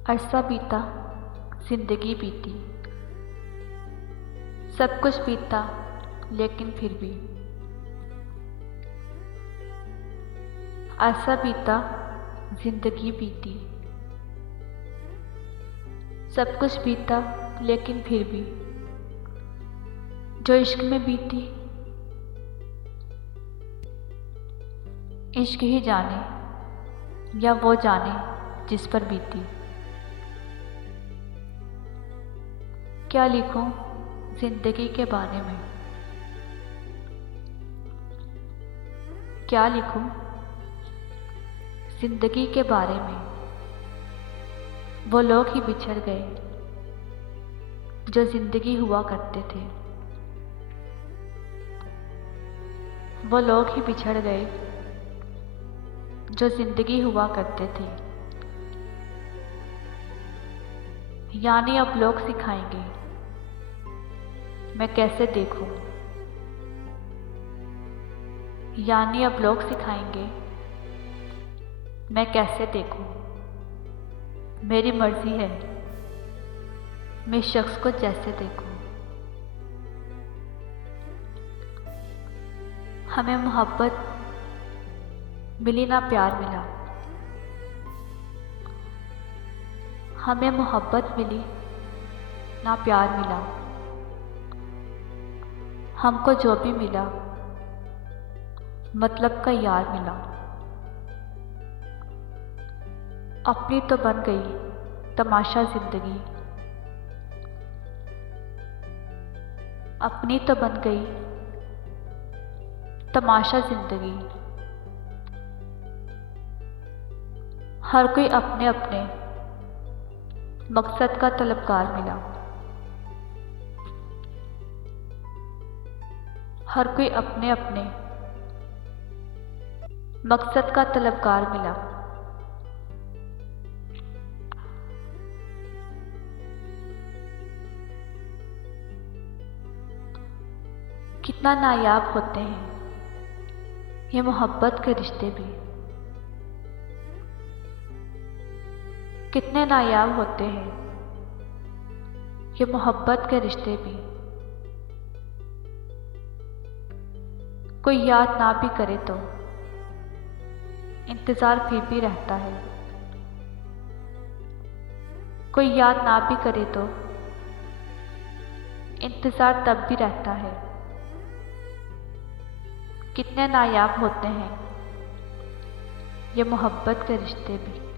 अरसा बीता, जिंदगी बीती, सब कुछ बीता, लेकिन फिर भी। अरसा बीता, जिंदगी बीती, सब कुछ बीता, लेकिन फिर भी। जो इश्क में बीती, इश्क ही जाने या वो जाने जिस पर बीती। क्या लिखूं जिंदगी के बारे में, क्या लिखूं जिंदगी के बारे में। वो लोग ही बिछड़ गए जो जिंदगी हुआ करते थे। वो लोग ही बिछड़ गए जो जिंदगी हुआ करते थे। यानी अब लोग सिखाएंगे मैं कैसे देखूं। यानी अब लोग सिखाएंगे मैं कैसे देखूं। मेरी मर्जी है मैं इस शख्स को जैसे देखूं। हमें मोहब्बत मिली ना प्यार मिला। हमें मोहब्बत मिली ना प्यार मिला। हमको जो भी मिला मतलब का यार मिला। अपनी तो बन गई तमाशा जिंदगी। अपनी तो बन गई तमाशा जिंदगी। हर कोई अपने अपने मकसद का तलबगार मिला। हर कोई अपने अपने मकसद का तलबगार मिला। कितना नायाब होते हैं ये मोहब्बत के रिश्ते भी। कितने नायाब होते हैं ये मोहब्बत के रिश्ते भी। कोई याद ना भी करे तो इंतज़ार फिर भी रहता है। कोई याद ना भी करे तो इंतज़ार तब भी रहता है। कितने नायाब होते हैं ये मोहब्बत के रिश्ते भी।